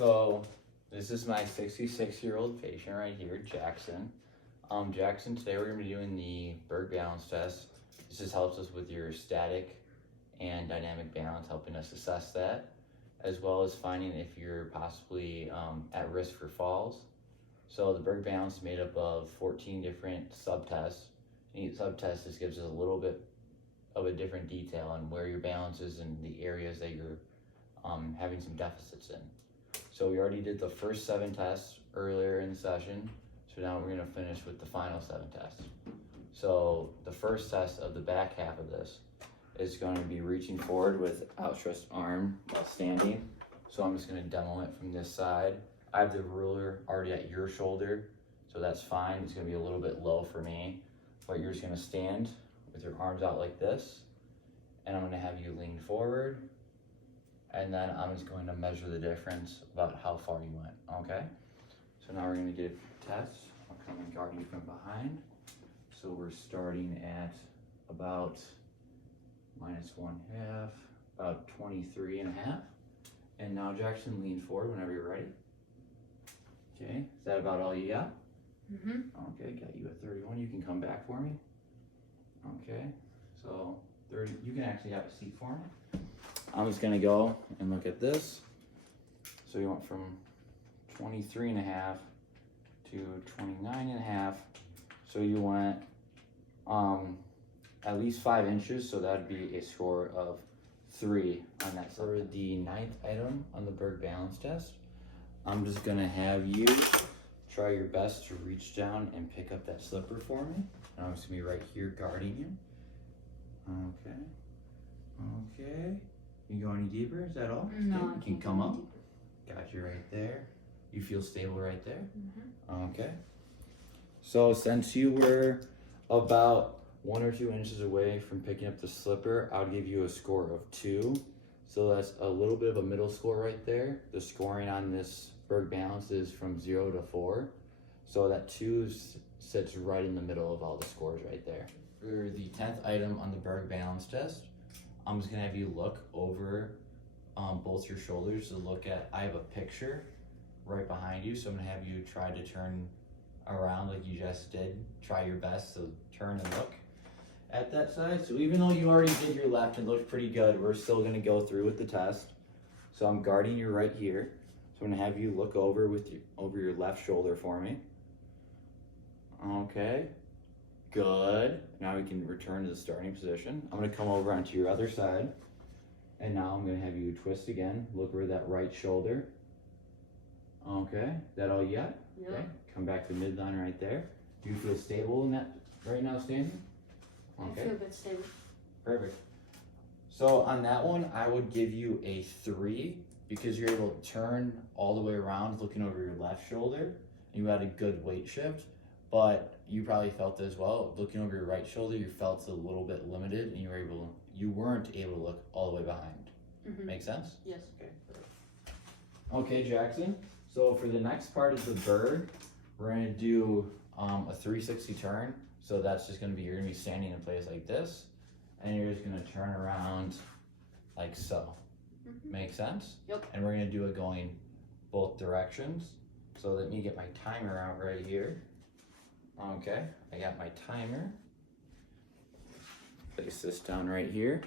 So this is my 66-year-old patient right here, Jackson. Jackson, today we're going to be doing the Berg Balance test. This just helps us with your static and dynamic balance, helping us assess that, as well as finding if you're possibly at risk for falls. So the Berg Balance is made up of 14 different subtests. Each subtest just gives us a little bit of a different detail on where your balance is and the areas that you're having some deficits in. So we already did the first 7 tests earlier in the session, so now we're going to finish with the final 7 tests. So the first test of the back half of this is going to be reaching forward with outstretched arm while standing. So I'm just going to demo it from this side. I have the ruler already at your shoulder, so that's fine. It's going to be a little bit low for me, but you're just going to stand with your arms out like this, and I'm going to have you lean forward, and then I'm just going to measure the difference about how far you went, okay? So now we're going to get a test. I'll come and guard you from behind. So we're starting at about -1/2, about 23.5. And now Jackson, lean forward whenever you're ready. Okay, is that about all you got? Mm-hmm. Okay, got you at 31. You can come back for me. Okay, so 30, you can actually have a seat for me. I'm just gonna go and look at this. So you went from 23.5 to 29.5. So you went at least 5 inches, so that'd be a score of 3 on that. For the 9th item on the Berg Balance test, I'm just gonna have you try your best to reach down and pick up that slipper for me. And I'm just gonna be right here guarding you. Okay. Okay. Can you go any deeper? Is that all? No, Okay. I You can can't come go up. any deeper. Got you right there. You feel stable right there? Mm-hmm. Okay. So since you were about 1 or 2 inches away from picking up the slipper, I would give you a score of 2. So that's a little bit of a middle score right there. The scoring on this Berg Balance is from 0 to 4. So that 2 sits right in the middle of all the scores right there. For the 10th item on the Berg Balance test, I'm just gonna have you look over both your shoulders to look at, I have a picture right behind you, so I'm gonna have you try to turn around like you just did. Try your best to turn and look at that side. So even though you already did your left and looked pretty good, we're still gonna go through with the test. So I'm guarding you right here. So I'm gonna have you look over over your left shoulder for me. Okay, good. Now we can return to the starting position. I'm gonna come over onto your other side. And now I'm gonna have you twist again. Look over that right shoulder. Okay, is that all you got? Yep. Okay, come back to midline right there. Do you feel stable in that right now standing? Okay. I feel a bit stable. Perfect. So on that one, I would give you a 3 because you're able to turn all the way around looking over your left shoulder. You had a good weight shift, but you probably felt it as well. Looking over your right shoulder, you felt a little bit limited and you weren't able to look all the way behind. Mm-hmm. Make sense? Yes. Okay, perfect. Okay, Jackson. So for the next part of the Berg, we're gonna do a 360 turn. So that's just gonna be, you're gonna be standing in place like this, and you're just gonna turn around like so. Mm-hmm. Make sense? Yep. And we're gonna do it going both directions. So let me get my timer out right here. Okay, I got my timer. Place this down right here.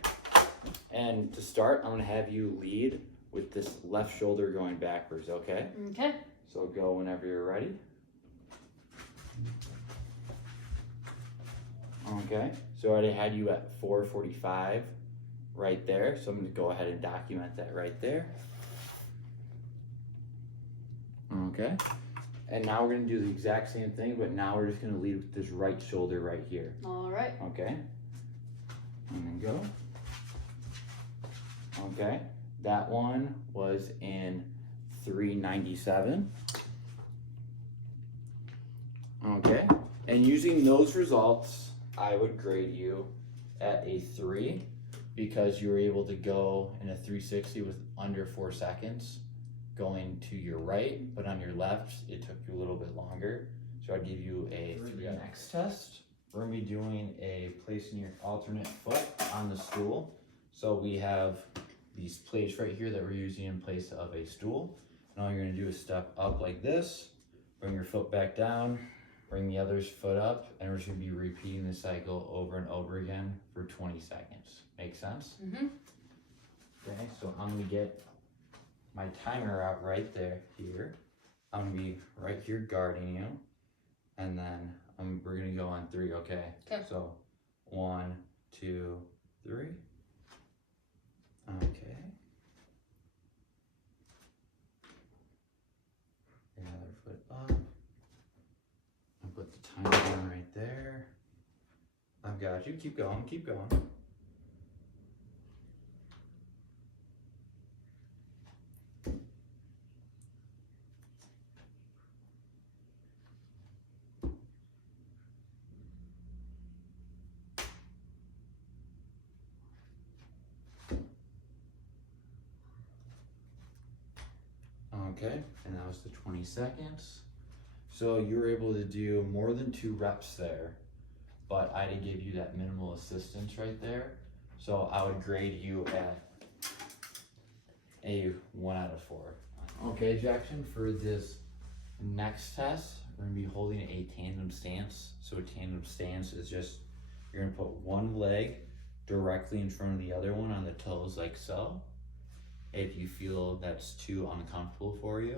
And to start, I'm gonna have you lead with this left shoulder going backwards, okay? Okay. So go whenever you're ready. Okay, so I already had you at 4:45 right there. So I'm gonna go ahead and document that right there. Okay, and now we're gonna do the exact same thing, but now we're just gonna lead with this right shoulder right here. All right. Okay, and then go. Okay, that one was in 397. Okay, and using those results, I would grade you at a 3 because you were able to go in a 360 with under 4 seconds going to your right, but on your left, it took you a little bit longer. So I'd give you a 3. Next test, we're gonna be doing a placing your alternate foot on the stool. So we have these plates right here that we're using in place of a stool. And all you're gonna do is step up like this, bring your foot back down, bring the other's foot up, and we're just gonna be repeating the cycle over and over again for 20 seconds. Make sense? Mm-hmm. Okay, so I'm gonna get my timer out right there, here. I'm gonna be right here guarding you, and then we're gonna go on 3, okay? Okay. So 1, 2, 3. Okay. The other foot up. And put the timer down right there. I've got you. Keep going. Keep going. Okay, and that was the 20 seconds. So you were able to do more than 2 reps there, but I did give you that minimal assistance right there. So I would grade you at a 1 out of 4. Okay, Jackson, for this next test, we're gonna be holding a tandem stance. So a tandem stance is just, you're gonna put one leg directly in front of the other one on the toes like so. If you feel that's too uncomfortable for you,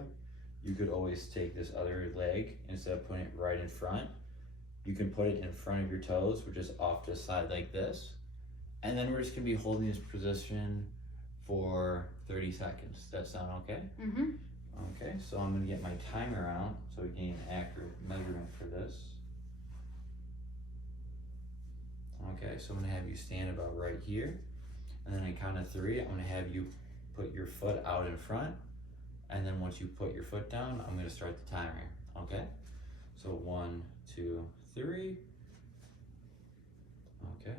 you could always take this other leg, instead of putting it right in front, you can put it in front of your toes, which is off to the side like this. And then we're just gonna be holding this position for 30 seconds. Does that sound okay? Mm-hmm. Okay, so I'm gonna get my timer out so we can get an accurate measurement for this. Okay, so I'm gonna have you stand about right here. And then on count of 3, I'm gonna have you put your foot out in front, and then once you put your foot down, I'm gonna start the timer, okay? So 1, 2, 3. Okay.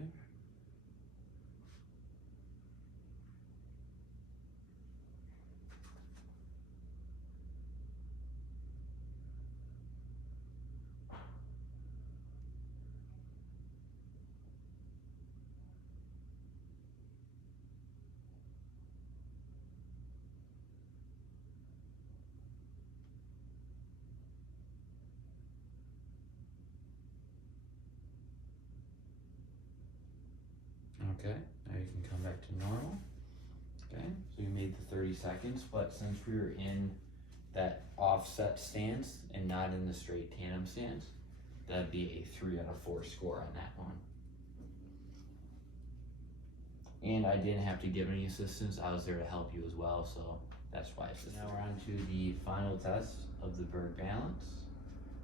Okay, now you can come back to normal. Okay, so you made the 30 seconds, but since we were in that offset stance and not in the straight tandem stance, that'd be a 3 out of 4 score on that one. And I didn't have to give any assistance, I was there to help you as well, so that's why I assisted. Now we're on to the final test of the Berg Balance.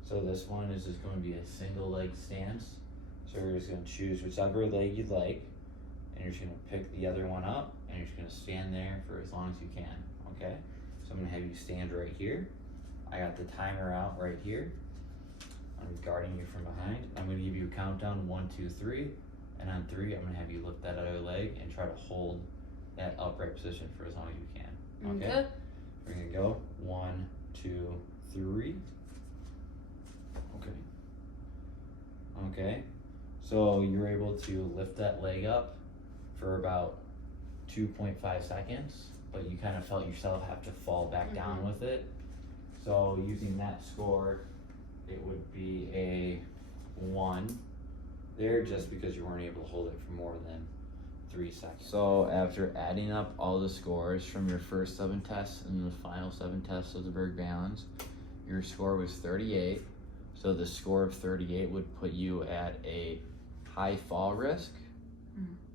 So this one is just going to be a single leg stance. So you're just going to choose whichever leg you'd like, and you're just going to pick the other one up, and you're just going to stand there for as long as you can, okay? So I'm going to have you stand right here. I got the timer out right here. I'm guarding you from behind. I'm going to give you a countdown, 1, 2, 3. And on 3, I'm going to have you lift that other leg and try to hold that upright position for as long as you can, okay? Okay. We're going to go 1, 2, 3. Okay. Okay. So you're able to lift that leg up for about 2.5 seconds, but you kind of felt yourself have to fall back down with it. So using that score, it would be a 1 there, just because you weren't able to hold it for more than 3 seconds. So after adding up all the scores from your first 7 tests and the final 7 tests of the Berg Balance, your score was 38. So the score of 38 would put you at a high fall risk.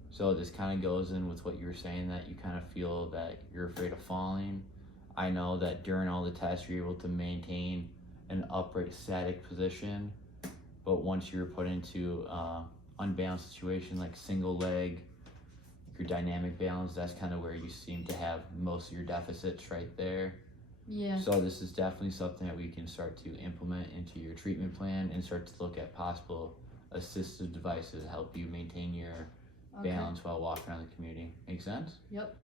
So this kind of goes in with what you were saying, that you kind of feel that you're afraid of falling. I know that during all the tests you're able to maintain an upright static position, but once you're put into unbalanced situation like single leg, your dynamic balance, that's kind of where you seem to have most of your deficits right there. Yeah. So this is definitely something that we can start to implement into your treatment plan and start to look at possible assistive devices to help you maintain your balance while walking around the community. Make sense? Yep.